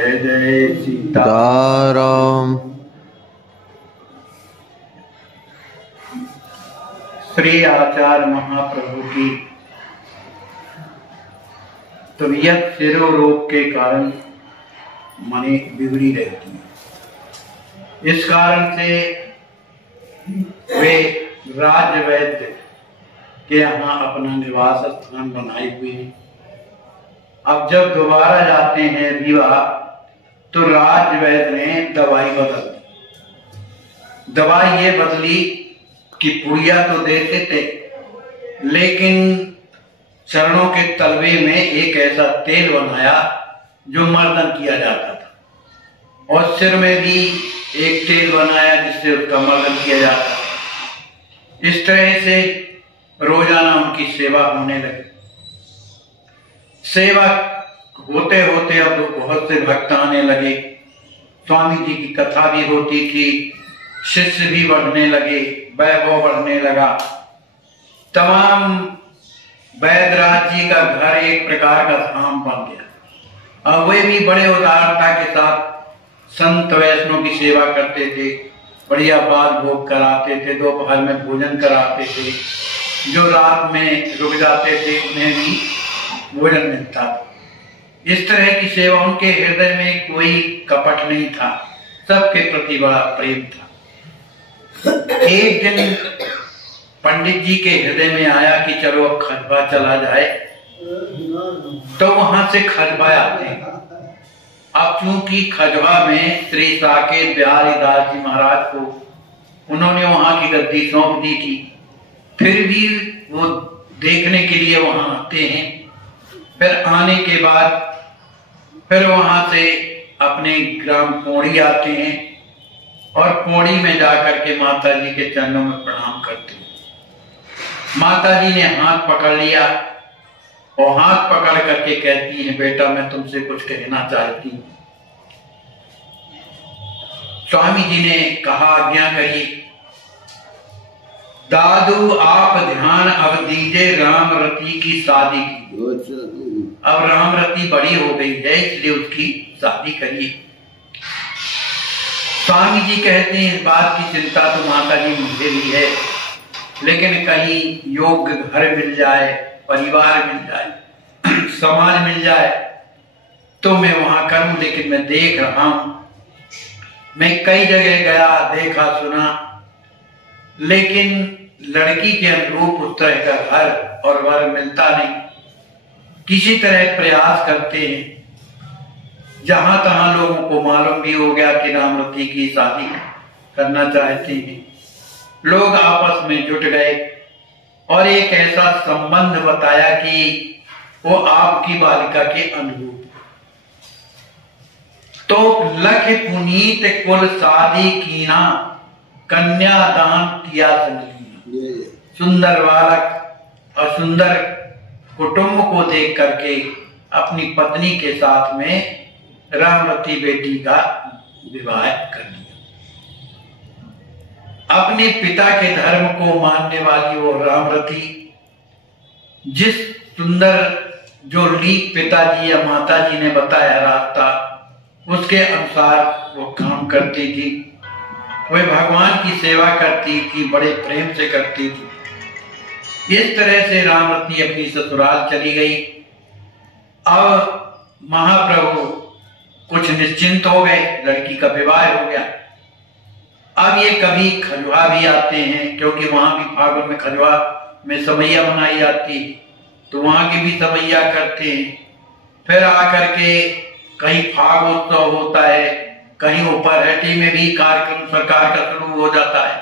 जय जय सीताराम। श्री आचार्य महाप्रभु की तबीयत शिरोरोग के कारण मने बिगड़ी रहती है। इस कारण से वे राज वैद्य के यहाँ अपना निवास स्थान बनाए हुए हैं। अब जब दोबारा जाते हैं रीवा तो राज वैद्य ने दवाई बदल दी। दवाई ये बदली कि पुड़िया तो देते थे, लेकिन चरणों के तलवे में एक ऐसा तेल बनाया जो मर्दन किया जाता था, और सिर में भी एक तेल बनाया जिससे उसका मर्दन किया जाता था। इस तरह से रोजाना उनकी सेवा होने लगी। सेवा होते होते अब बहुत से भक्त आने लगे। स्वामी जी की कथा भी होती थी, शिष्य भी बढ़ने लगे, वैभव बढ़ने लगा। तमाम वैद्यराज जी का घर एक प्रकार का धाम बन गया। अब वे भी बड़े उदारता के साथ संत वैष्णव की सेवा करते थे। बढ़िया बाल भोग कराते थे, दोपहर में भोजन कराते थे। जो रात में रुक जाते थे उन्हें भी भोजन मिलता था। इस तरह की सेवा, उनके हृदय में कोई कपट नहीं था, सबके प्रति बड़ा प्रेम था। एक दिन पंडित जी के हृदय में आया कि चलो अब खजबा चला जाए, तो वहां से खजबा आते हैं। अब चूंकि खजबा में श्री साकेत बिहारी दास जी महाराज को उन्होंने वहां की गद्दी सौंप दी थी, फिर भी वो देखने के लिए वहां आते हैं। फिर आने के बाद फिर वहां से अपने ग्राम पौड़ी आते हैं और पौड़ी में जाकर के माता जी के चरणों में प्रणाम करते हैं। माता जी ने हाथ पकड़ लिया और हाथ पकड़ करके कहती हैं, बेटा मैं तुमसे कुछ कहना चाहती हूँ। स्वामी जी ने कहा, आज्ञा करिए। दादू आप ध्यान अब दीजिए राम रति की शादी की। अब राम रति बड़ी हो गई है, इसलिए उसकी शादी करिए। स्वामी जी कहते हैं, इस बात की चिंता तो माता जी मुझे भी है, लेकिन कहीं योग्य घर मिल जाए, परिवार मिल जाए, समाज मिल जाए तो मैं वहां करूं। लेकिन मैं देख रहा हूं, मैं कई जगह गया, देखा सुना, लेकिन लड़की के अनुरूप उस तरह का घर और वर मिलता नहीं। किसी तरह प्रयास करते हैं, जहां तहां लोगों को मालूम भी हो गया कि रामरती की शादी करना चाहते हैं। लोग आपस में जुट गए और एक ऐसा संबंध बताया कि वो आपकी बालिका के अनुरूप। तो लख पुनीत कुल शादी कीना, कन्यादान किया संगीना। सुंदर बालक और सुंदर कुटुंब को देख करके अपनी पत्नी के साथ में रामरती बेटी का विवाह कर दिया। अपने पिता के धर्म को मानने वाली वो रामरती, जिस सुंदर जो लीक पिताजी या माताजी ने बताया रास्ता, उसके अनुसार वो काम करती थी। वे भगवान की सेवा करती थी, बड़े प्रेम से करती थी। इस तरह से रामरती अपनी ससुराल चली गई। अब महाप्रभु कुछ निश्चिंत हो गए, लड़की का विवाह हो गया। अब ये कभी खजवा भी आते हैं, क्योंकि वहां भी फागुन में खजवा में समैया मनाई जाती है, तो वहां की भी समैया करते हैं। फिर आकर के कहीं फाग उत्सव होता है, कहीं उपरहटी में भी कार्यक्रम सरकार का शुरू हो जाता है।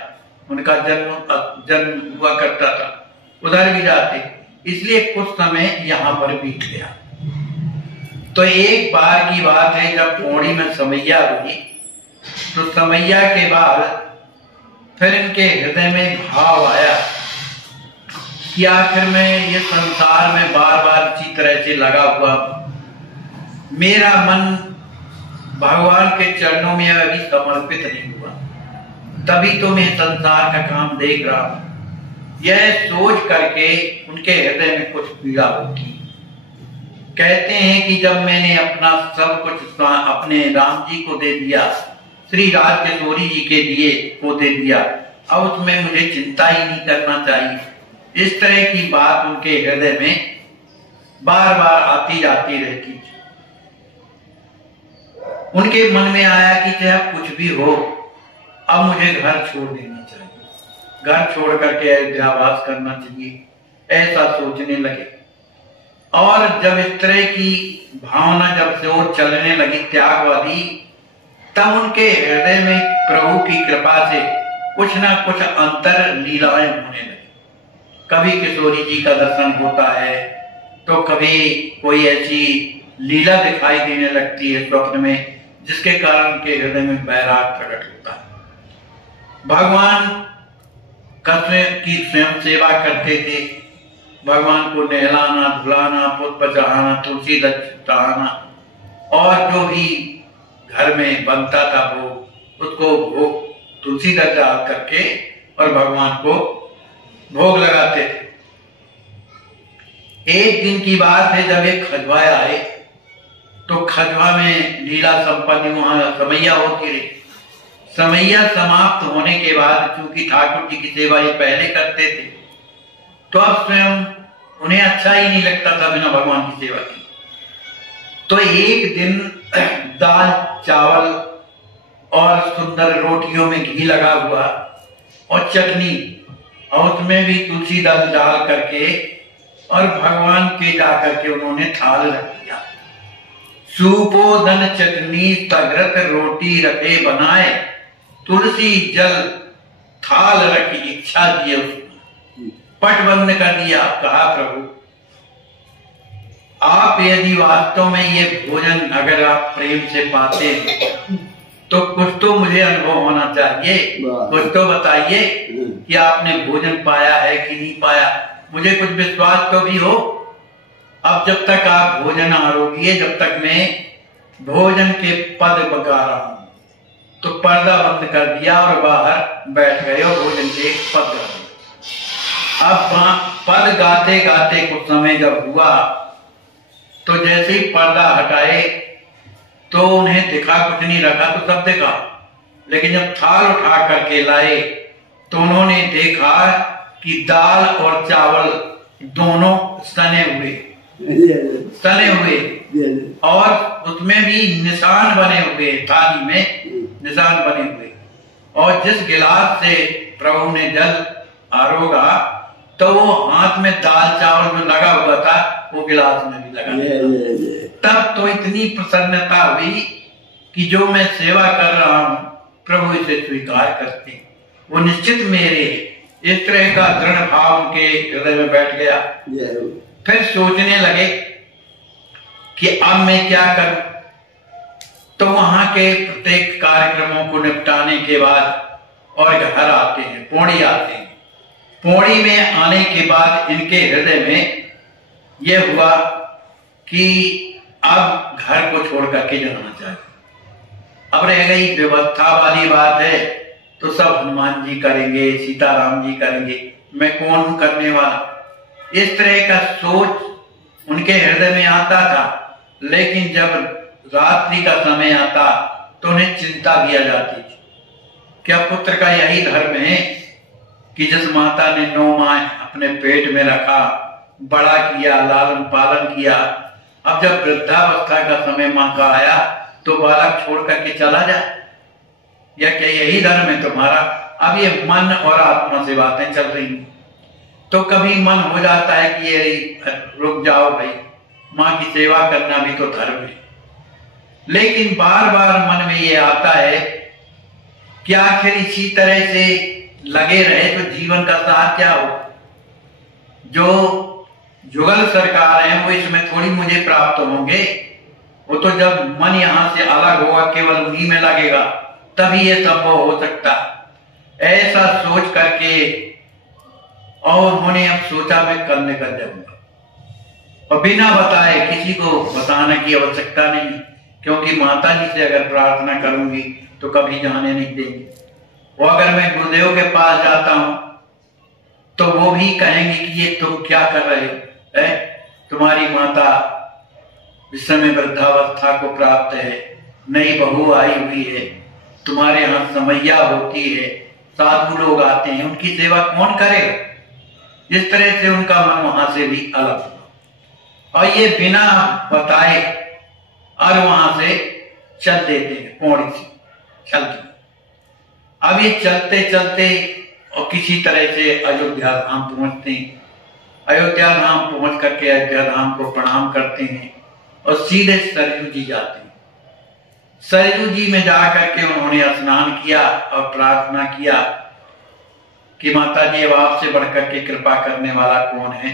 उनका जन्म हुआ करता था, उधर भी जाते, इसलिए कुछ समय यहाँ पर बीत गया। तो एक बार की बात है, जब पौड़ी में समैया हुई, तो समैया के बाद फिर इनके हृदय में भाव आया कि आखिर में ये संसार में बार बार इसी तरह से लगा हुआ, मेरा मन भगवान के चरणों में अभी समर्पित नहीं हुआ, तभी तो मैं संसार का काम देख रहा हूं। यह सोच करके उनके हृदय में कुछ पीड़ा होती कहते हैं कि जब मैंने अपना सब कुछ अपने राम जी को दे दिया, श्री राज किशोरी जी के लिए को दे दिया, अब उसमें मुझे चिंता ही नहीं करना चाहिए। इस तरह की बात उनके हृदय में बार बार आती जाती रहती थी। उनके मन में आया कि चाहे कुछ भी हो, अब मुझे घर छोड़ देना चाहिए, घर छोड़ करके अयोध्यावास करना चाहिए, ऐसा सोचने लगे। और जब इस तरह की भावना जब से वो चलने लगी त्यागवादी, तब उनके हृदय में प्रभु की कृपा से कुछ ना कुछ अंतर लीलाएं होने लगी। कभी किशोरी जी का दर्शन होता है, तो कभी कोई ऐसी लीला दिखाई देने लगती है स्वप्न में, जिसके कारण उनके हृदय में वैराग प्रकट होता है। भगवान की स्वयं सेवा करते थे, भगवान को नहलाना, धुलाना, पुष्प चढ़ाना, तुलसी चढ़ाना, और जो भी घर में बनता था वो उसको भोग तुलसी दल डाल करके और भगवान को भोग लगाते थे। एक दिन की बात है, जब एक खजवा आए, तो खजवा में लीला संपन्न वहां समैया होती रही। समैया समाप्त होने के बाद चूंकि ठाकुर जी की सेवा ये पहले करते थे, तो अब स्वयं उन्हें अच्छा ही नहीं लगता था बिना भगवान की सेवा की। तो एक दिन दाल चावल और सुंदर रोटियों में घी लगा हुआ और चटनी, और उसमें भी तुलसी दल डाल करके और भगवान के जाकर के उन्होंने थाल रख दिया। सुपोदन चटनी तगरत रोटी रखे बनाए, तुलसी जल थाल रखी इच्छा दिए, उसने पट बंद कर दिया। कहा प्रभु, आप यदि वास्तव में ये भोजन अगर आप प्रेम से पाते हैं, तो कुछ तो मुझे अनुभव होना चाहिए, कुछ तो बताइए कि आपने भोजन पाया है कि नहीं पाया, मुझे कुछ विश्वास तो भी हो। अब जब तक आप भोजन आरोगिए, जब तक मैं भोजन के पद बका रहा हूं, तो पर्दा बंद कर दिया और बाहर बैठ गए और भोजन के पद गा दिए। अब पद गाते गाते कुछ समय जब हुआ, तो जैसे ही पर्दा हटाए तो उन्हें दिखा, कुछ नहीं रखा तो सब देखा, लेकिन जब थाल उठा करके लाए तो उन्होंने देखा कि दाल और चावल दोनों सने हुए और उसमें भी निशान बने हुए, थाली में निशान बने हुए। और जिस गिलास से प्रभु ने जल आरोगा, तो वो हाथ में दाल चावल जो लगा हुआ था वो गिलास में भी लगा। तब तो इतनी प्रसन्नता हुई कि जो मैं सेवा कर रहा हूं प्रभु इसे स्वीकार करते, वो निश्चित मेरे। इस तरह का दृढ़ भाव उनके हृदय में बैठ गया। फिर सोचने लगे कि अब मैं क्या करूं। तो वहां के प्रत्येक कार्यक्रमों को निपटाने के बाद और घर आते हैं, पौड़ी आते हैं। पौड़ी में आने के बाद इनके हृदय में यह हुआ कि अब घर को छोड़ करके जाना चाहिए। अब रह गई व्यवस्था वाली बात है, तो सब हनुमान जी करेंगे, सीताराम जी करेंगे, मैं कौन हूं करने वाला। इस तरह का सोच उनके हृदय में आता था। लेकिन जब रात्रि का समय आता तो उन्हें चिंता भी आ जाती थी। क्या पुत्र का यही धर्म है कि जिस माता ने 9 माह अपने पेट में रखा, बड़ा किया, लालन पालन किया, अब जब वृद्धावस्था का समय मां का आया तो बालक छोड़ करके चला जाए? या क्या यही धर्म है तुम्हारा? अब ये मन और आत्मा से बातें चल रही हैं। तो कभी मन हो जाता है कि ये रुक जाओ भाई, मां की सेवा करना भी तो धर्म है। लेकिन बार बार मन में ये आता है कि आखिर इसी तरह से लगे रहे तो जीवन का सार क्या हो। जो जुगल सरकार है वो इसमें थोड़ी मुझे प्राप्त होंगे, वो तो जब मन यहां से अलग होगा, केवल उन्हीं में लगेगा, तभी ये संभव हो सकता। ऐसा सोच करके और उन्होंने अब सोचा मैं कल निकल जाऊंगा, और बिना बताए, किसी को बताने की आवश्यकता नहीं, क्योंकि माता जी से अगर प्रार्थना करूंगी तो कभी जाने नहीं देंगे। वो अगर मैं गुरुदेव के पास जाता हूं तो वो भी कहेंगे कि ये तुम क्या कर रहे हो, तुम्हारी माता इस समय वृद्धावस्था को प्राप्त है, नई बहू आई हुई है, तुम्हारे यहाँ समैया होती है, साधु लोग आते हैं, उनकी सेवा कौन करेगा। इस तरह से उनका मन वहां से भी अलग हुआ और ये बिना बताए और वहां से चल देते हैं, पौड़ी से चलते। अब ये चलते चलते और किसी तरह से अयोध्या धाम पहुंचते हैं। अयोध्या धाम पहुंच करके अयोध्या धाम को प्रणाम करते हैं और सीधे सरयू जी जाते हैं। सरयू जी में जाकर के उन्होंने स्नान किया और प्रार्थना किया कि माता जी अब आपसे बढ़कर के कृपा करने वाला कौन है।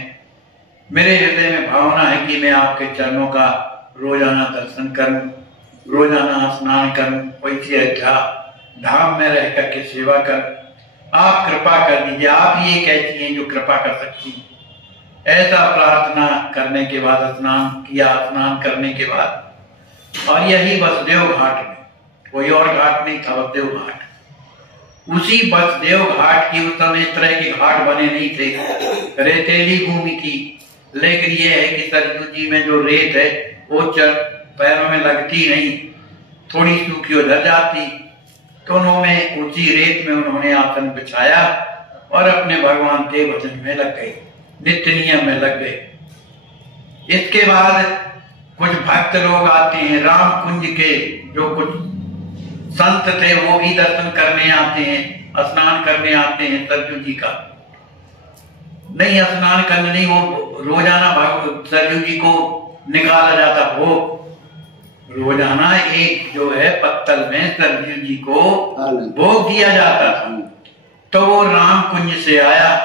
मेरे हृदय में भावना है कि मैं आपके चरणों का रोजाना दर्शन करूं, रोजाना स्नान करूं, वैसी अयोध्या धाम में रह करके सेवा कर। आप कृपा कर दीजिए, आप ही एक ऐसी हैं जो कृपा कर सकती हैं। ऐसा प्रार्थना करने के बाद स्नान किया, स्नान करने के बाद और यही वसुदेव घाट में, कोई और घाट नहीं था, वसुदेव घाट। उसी वसुदेव घाट की, उस समय इस तरह के घाट बने नहीं थे, रेतीली भूमि थी। लेकिन ये है कि सरयू जी में जो रेत है वो पैरों में लगती नहीं, थोड़ी सूखी उधर जाती। तो उन्होंने उसी रेत में उन्होंने आसन बिछाया और अपने भगवान के भजन में लग गए, नित्य नियम में लग गए। इसके बाद कुछ भक्त लोग आते हैं, राम कुंज के जो कुछ संत थे वो भी दर्शन करने आते हैं, स्नान करने आते हैं सरयू जी का। नहीं स्नान करने नहीं, वो रोजाना सरयू जी को निकाला जाता, वो रोजाना एक जो है पत्तल में सरयू जी को भोग दिया जाता था। तो वो राम कुंज से आया,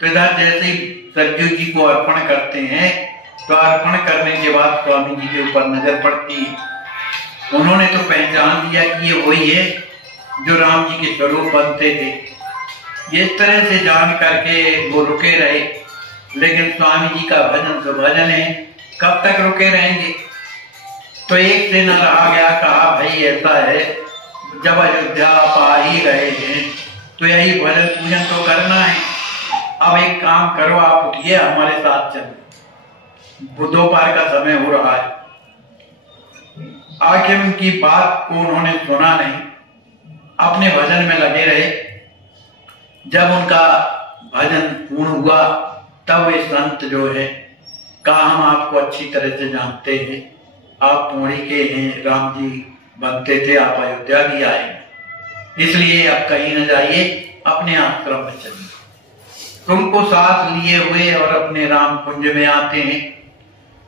तो इधर जैसे ही सरयू जी को अर्पण करते हैं तो अर्पण करने के बाद स्वामी जी के ऊपर नजर पड़ती है। उन्होंने तो पहचान लिया कि ये वही है जो राम जी के स्वरूप बनते थे। इस तरह से जान करके वो रुके रहे, लेकिन स्वामी जी का भजन तो भजन है, कब तक रुके रहेंगे। तो एक दिन रहा गया, कहा भाई ऐसा है, जब अयोध्या आप आ ही रहे हैं तो यही भजन पूजन तो करना है। अब एक काम करो, आप उठिए हमारे साथ चलो, दोपहर का समय हो रहा है। आखिर उनकी बात को उन्होंने सुना नहीं, अपने भजन में लगे रहे। जब उनका भजन पूर्ण हुआ तब वे संत जो है कहा, हम आपको अच्छी तरह से जानते हैं, आप पौड़ी के हैं, राम जी बनते थे, आप अयोध्या भी आए, इसलिए आप कहीं न जाइए, अपने आश्रम में चलिए। तुमको साथ लिए हुए और अपने राम कुंज में आते हैं।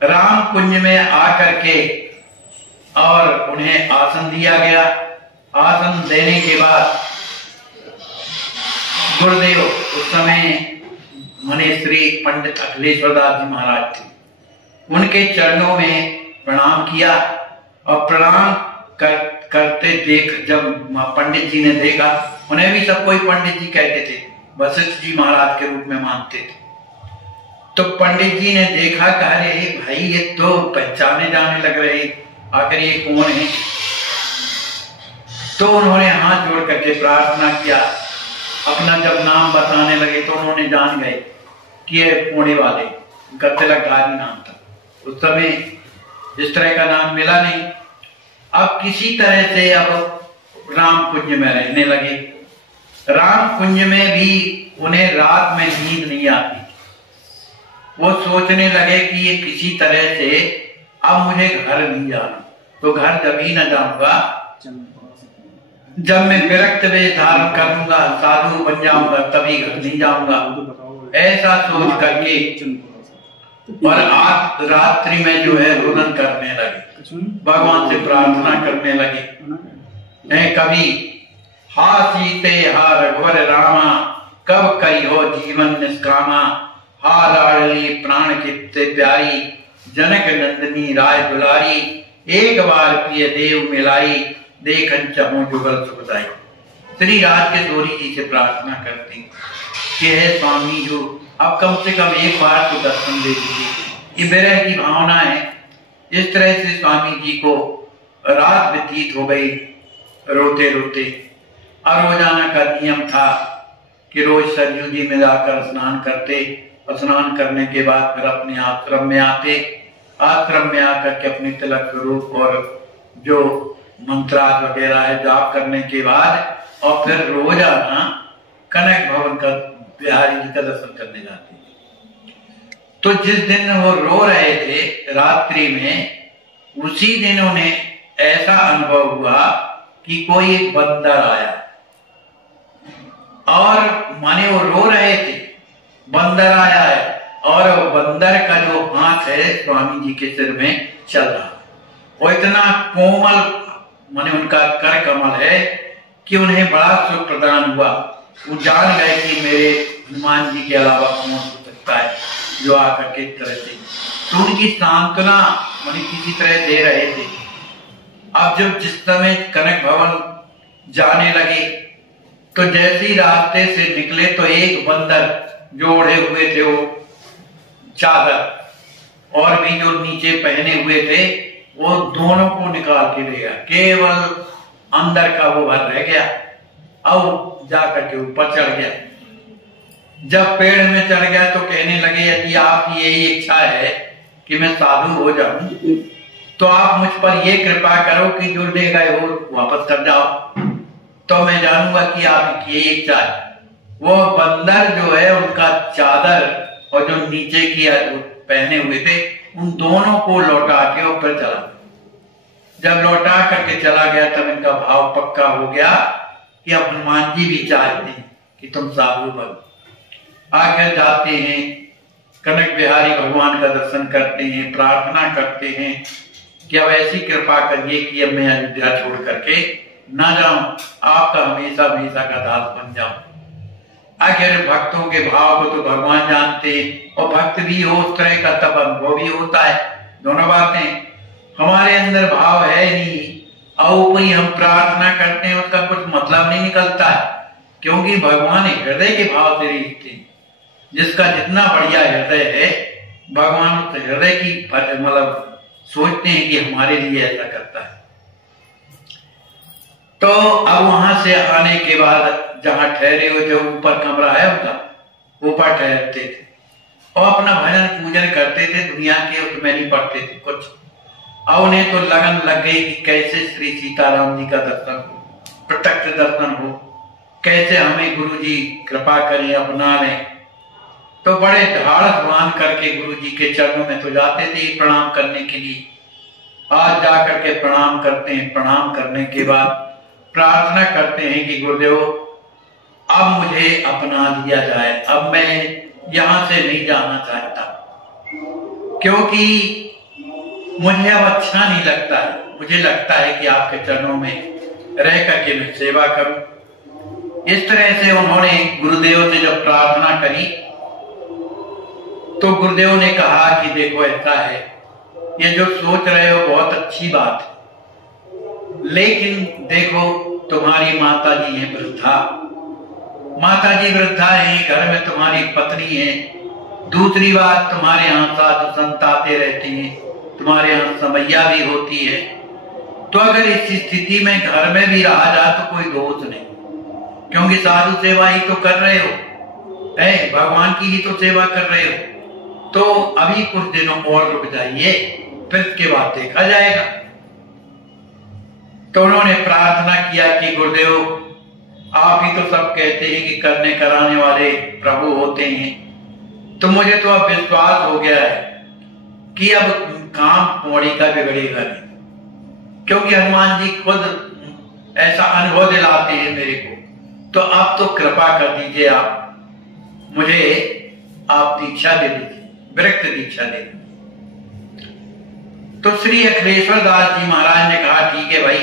राम कुंज में आकर के और उन्हें आसन दिया गया। आसन देने के बाद गुरुदेव उस समय मनेश्री पंडित अखिलेश्वर दास जी महाराज थे, उनके चरणों में प्रणाम किया और प्रणाम करते देख जब पंडित जी ने देखा, उन्हें भी सब कोई पंडित जी कहते थे, वशिष्ठ जी महाराज के रूप में मानते थे। तो पंडित जी ने देखा, कहा अरे भाई ये तो पहचाने जाने लग रहे, आखिर ये कौन है। तो उन्होंने हाथ जोड़ करके प्रार्थना किया, अपना जब नाम बताने लगे तो उन्होंने जान गए कि ये पुणे वाले, उनका तिलकधारी नाम था। उस समय इस तरह का नाम मिला नहीं। अब किसी तरह से अब राम कुंज में रहने लगे। राम कुंज में भी उन्हें रात में नींद नहीं आती। वो सोचने लगे कि ये किसी तरह से अब मुझे घर नहीं जाना, तो घर जब ही न जाऊंगा जब मैं विरक्त वेश धारण कर लूंगा, साधु बन जाऊंगा, तभी घर नहीं जाऊंगा। ऐसा सोच करके और आज रात्रि में जो है रुदन करने लगे, भगवान से प्रार्थना करने लगे। कभी हा सीते हा रघुवर रामा, कब करी हो जीवन निष्कामा, हा लाडली प्राण कित्ते प्यारी, जनक नंदनी राय दुलारी, एक बार प्रिय देव मिलाई, देखन चाहूं जुगल सुखदाई। श्री राज के दोरी जी से प्रार्थना करती कि हे स्वामी जो अब कम से कम एक बार तो दर्शन दे दीजिए। ये विरह की भावना है। इस तरह से स्वामी जी को रात व्यतीत हो गई रोते रोते। और रोजाना का नियम था कि रोज सरयू जी में जाकर स्नान करते, स्नान करने के बाद फिर अपने आश्रम में आते आश्रम में आकर के अपनी तिलक स्वरूप और जो मंत्रार्थ वगैरह है जाप करने के बाद और फिर रोजाना कनक भवन का बिहारी जी का दर्शन करने जाते हैं। तो जिस दिन वो रो रहे थे रात्रि में, उसी दिन उन्हें ऐसा अनुभव हुआ कि कोई एक बंदर आया और माने वो रो रहे थे, बंदर आया है और बंदर का जो हाथ है स्वामी जी के सिर में चल रहा, वो इतना कोमल माने उनका कर कमल है कि उन्हें बड़ा सुख प्रदान हुआ। वो जान गए कि मेरे हनुमान जी के अलावा कौन हो सकता है जो आकर के इस तरह से, तो उनकी सांत्वना माने किसी तरह दे रहे थे। अब जब जिस समय कनक भवन जाने लगे तो जैसे ही रास्ते से निकले तो एक बंदर जो ओढ़े हुए थे वो चादर और भी जो नीचे पहने हुए थे वो दोनों को निकाल के ले गया, केवल अंदर का वो भर रह गया और जाकर के ऊपर चढ़ गया। जब पेड़ में चढ़ गया तो कहने लगे यदि आपकी यही इच्छा है कि मैं साधु हो जाऊं तो आप मुझ पर ये कृपा करो कि जो ले गए वो वापस कर जाओ, तो मैं जानूंगा कि आपकी यही इच्छा है। वो बंदर जो है उनका चादर और जो नीचे की पहने हुए थे उन दोनों को लौटा के ऊपर चला। जब लौटा करके चला गया तब इनका भाव पक्का हो गया कि अब हनुमान जी भी चाहते हैं कि तुम साधु बनो। आगे जाते हैं, कनक बिहारी भगवान का दर्शन करते हैं, प्रार्थना करते हैं कि अब ऐसी कृपा करिए कि अब मैं अयोध्या छोड़ करके ना जाऊं, आपका हमेशा हमेशा का दास बन जाऊं। आखिर भक्तों के भाव को तो भगवान जानते हैं और भक्त भी हो उस तरह का तब अनुभव भी होता है। दोनों बातें, हमारे अंदर भाव है नहीं और ऊपरी हम प्रार्थना करते हैं उसका कुछ मतलब नहीं निकलता है, क्योंकि भगवान हृदय के भाव से रिश्ते हैं। जिसका जितना बढ़िया हृदय है भगवान उस हृदय की मतलब सोचते हैं कि हमारे लिए ऐसा करता है। तो अब वहां से आने के बाद जहां ठहरे हुए थे ऊपर कमरा है उनका, ऊपर ठहरते थे और अपना भजन पूजन करते थे, दुनिया के उसमें नहीं पढ़ते थे कुछ। और उन्हें तो लगन लग गई कि कैसे श्री सीताराम जी का दर्शन हो, प्रत्यक्ष दर्शन हो, कैसे हमें गुरु जी कृपा करें अपना लें। तो बड़े ढाढ़ बांध करके गुरु जी के चरणों में तो जाते थे प्रणाम करने के लिए। आज जाकर के प्रणाम करते हैं, प्रणाम करने के बाद प्रार्थना करते हैं कि गुरुदेव अब मुझे अपना दिया जाए, अब मैं यहां से नहीं जाना चाहता क्योंकि मुझे अब अच्छा नहीं लगता है। मुझे लगता है कि आपके चरणों में रह करके मैं सेवा करूं। इस तरह से उन्होंने गुरुदेव से जब प्रार्थना करी तो गुरुदेव ने कहा कि देखो ऐसा है, ये जो सोच रहे हो बहुत अच्छी बात है, लेकिन देखो तुम्हारी माता जी है वृद्धा, माता जी वृद्धा है, घर में तुम्हारी पत्नी है, दूसरी बात तुम्हारे यहाँ साधु संत आते रहते हैं, तुम्हारे यहाँ समैया भी होती है। तो अगर इस स्थिति में घर में भी रहा जाए तो कोई दोष नहीं, क्योंकि साधु सेवा ही तो कर रहे हो, भगवान की ही तो सेवा कर रहे हो। तो अभी कुछ दिनों और रुक जाइए, फिर इसके बाद देखा जाएगा। तो उन्होंने प्रार्थना किया कि गुरुदेव आप ही तो सब कहते हैं कि करने कराने वाले प्रभु होते हैं, तो मुझे तो अब विश्वास हो गया है कि अब काम पौड़ी का बिगड़ेगा नहीं, क्योंकि हनुमान जी खुद ऐसा अनुभव दिलाते हैं मेरे को। तो अब तो कृपा कर दीजिए, आप मुझे आप दीक्षा दे दीजिए, विरक्त दीक्षा दे दीजिए। तो श्री अखिलेश्वर दास जी महाराज ने कहा ठीक है भाई,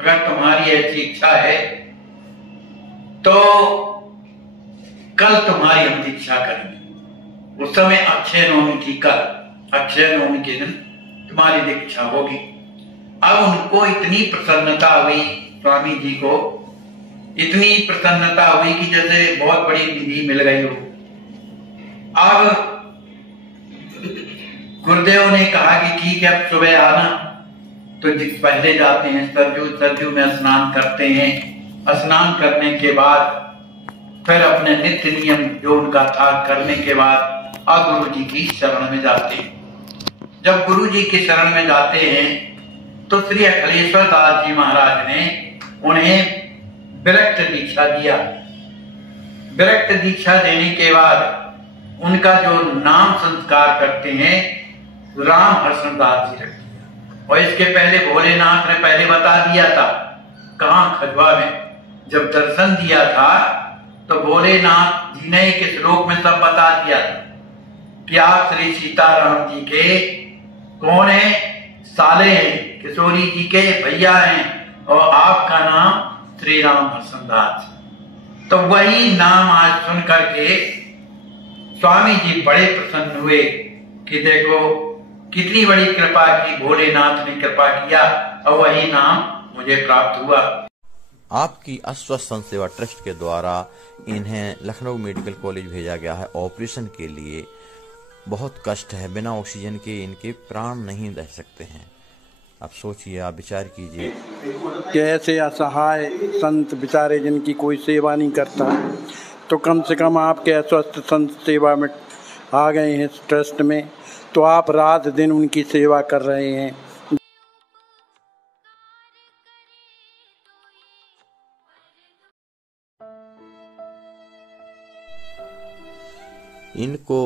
अगर तुम्हारी ऐसी इच्छा है तो कल तुम्हारी हम दीक्षा करेंगे। उस समय अक्षय नवमी थी, कल अक्षय नवमी के दिन तुम्हारी दीक्षा होगी। अब उनको इतनी प्रसन्नता हुई, स्वामी जी को इतनी प्रसन्नता हुई कि जैसे बहुत बड़ी निधि मिल गई हो। अब गुरुदेव ने कहा कि ठीक है अब सुबह आना। तो पहले जाते हैं सरजू में स्नान करते हैं, स्नान करने के बाद फिर अपने नित्य नियम जो उनका था करने के बाद गुरु जी की शरण में जाते हैं। जब गुरु जी की शरण में जाते हैं तो श्री अखिलेश्वर दास जी महाराज ने उन्हें विरक्त दीक्षा दिया। विरक्त दीक्षा देने के बाद उनका जो नाम संस्कार करते हैं राम हर्षण दास जी रख दिया। और इसके पहले भोलेनाथ ने पहले बता दिया था, कहां, खजवा में जब दर्शन दिया था तो भोलेनाथ जी ने एक श्लोक में सब बता दिया था कि आप श्री सीताराम जी के कौन है, साले हैं, किशोरी जी के भैया हैं और आपका नाम श्री राम हर्षण दास। तो वही नाम आज सुन करके स्वामी जी बड़े प्रसन्न हुए कि देखो कितनी बड़ी कृपा की, भोलेनाथ ने कृपा किया और वही नाम मुझे प्राप्त हुआ। आपकी अस्वस्थ संत सेवा ट्रस्ट के द्वारा इन्हें लखनऊ मेडिकल कॉलेज भेजा गया है ऑपरेशन के लिए। बहुत कष्ट है, बिना ऑक्सीजन के इनके प्राण नहीं रह सकते हैं। आप सोचिए, आप विचार कीजिए कि ऐसे असहाय संत बेचारे जिनकी कोई सेवा नहीं करता, तो कम से कम आपके अस्वस्थ संत सेवा में आ गए हैं इस ट्रस्ट में, तो आप रात दिन उनकी सेवा कर रहे हैं। इनको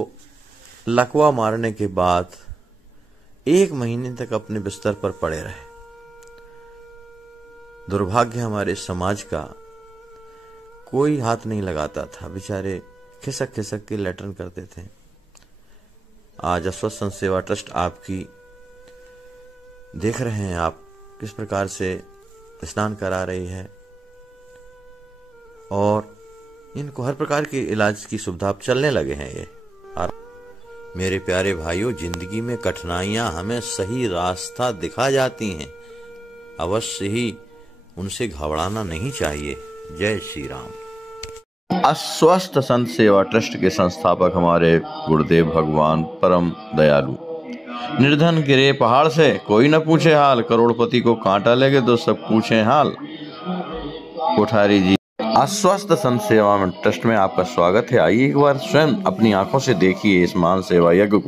लकवा मारने के बाद 1 महीने तक अपने बिस्तर पर पड़े रहे। दुर्भाग्य हमारे समाज का, कोई हाथ नहीं लगाता था, बेचारे खिसक खिसक के लैट्रिन करते थे। आज अस्वस्थ संत सेवा ट्रस्ट आपकी देख रहे हैं आप किस प्रकार से स्नान करा रही है और इनको हर प्रकार के इलाज की सुविधा अब चलने लगे हैं ये। और मेरे प्यारे भाइयों, जिंदगी में कठिनाइयां हमें सही रास्ता दिखा जाती हैं, अवश्य ही उनसे घबराना नहीं चाहिए। जय श्री राम। अस्वस्थ संत सेवा ट्रस्ट के संस्थापक हमारे गुरुदेव भगवान परम दयालु। निर्धन गिरे पहाड़ से कोई न पूछे हाल, करोड़पति को कांटा लगे तो सब पूछे हाल। कोठारी जी, अस्वस्थ संत सेवा ट्रस्ट में आपका स्वागत है। आइए एक बार स्वयं अपनी आंखों से देखिए इस महान सेवा यज्ञ को।